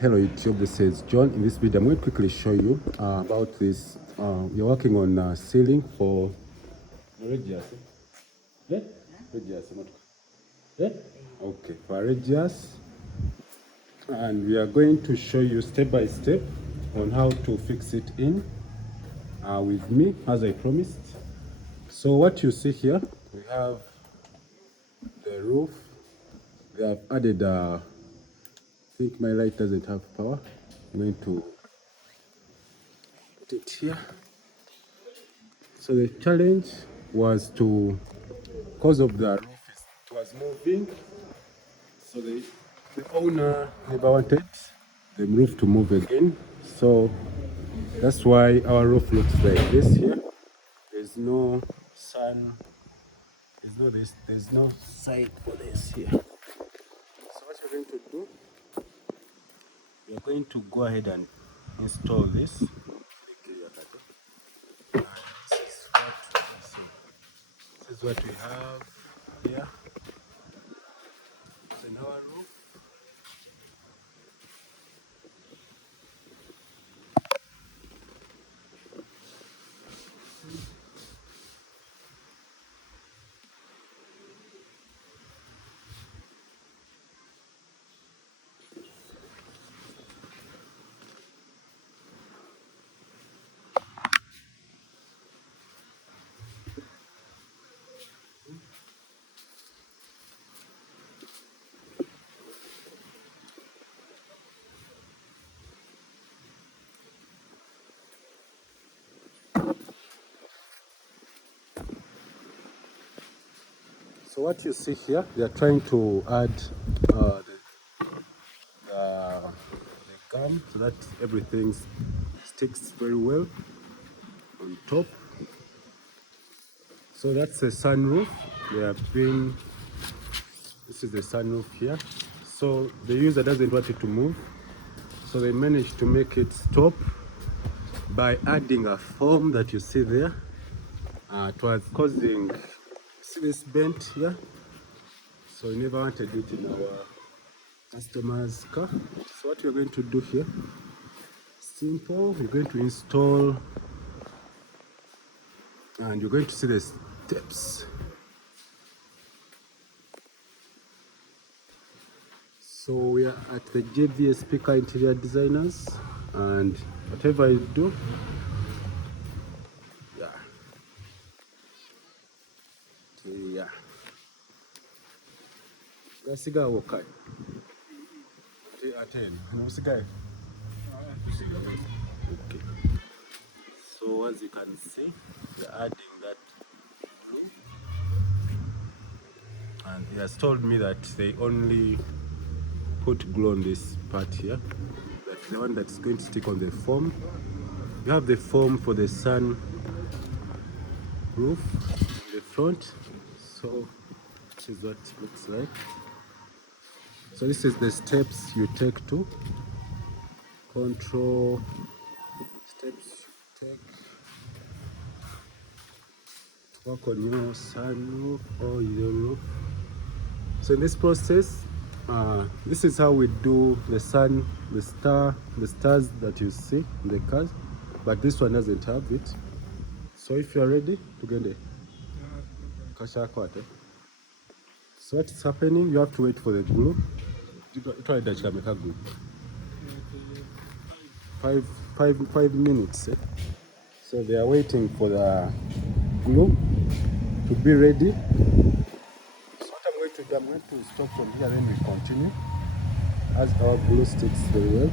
Hello YouTube, this is John. In this video I'm going to quickly show you about this. We're working on ceiling for Regius. Yeah? Regius, not yeah? Okay, for Regius, and we are going to show you step by step on how to fix it in with me as I promised. So what you see here, we have the roof. They have added I think my light doesn't have power. I'm going to put it here. So the challenge was because of the roof, it was moving. So the owner never wanted the roof to move again. So that's why our roof looks like this here. There's no sun, there's no side for this here. So what we're going to do, we're going to go ahead and install this. This is what we have here. It's in our roof. So what you see here, they are trying to add the gum so that everything sticks very well on top. So that's the sunroof. They are doing, this is the sunroof here. So the user doesn't want it to move. So they managed to make it stop by adding a foam that you see there. It was causing, see this bent here? So we never wanted it in our customer's car. So what we're going to do here, simple, we're going to install, and you're going to see the steps. So we are at the JVS Speaker Interior Designers, and whatever I do, gasiga wokai aten musigai. Okay, so as you can see, we're adding that glue, and he has told me that they only put glue on this part here, that the one that's going to stick on the foam. You have the foam for the sun roof in the front. So this is what it looks like. So this is the steps you take to control, steps you take to work on your sunroof or your roof. So in this process, this is how we do the sun, the stars that you see in the cars, but this one doesn't have it. So if you are ready, tugende. So what's happening? You have to wait for the glue. Try that glue. 5 minutes. So they are waiting for the glue to be ready. So what I'm going to do, I'm going to stop from here, then we continue as our glue sticks very well.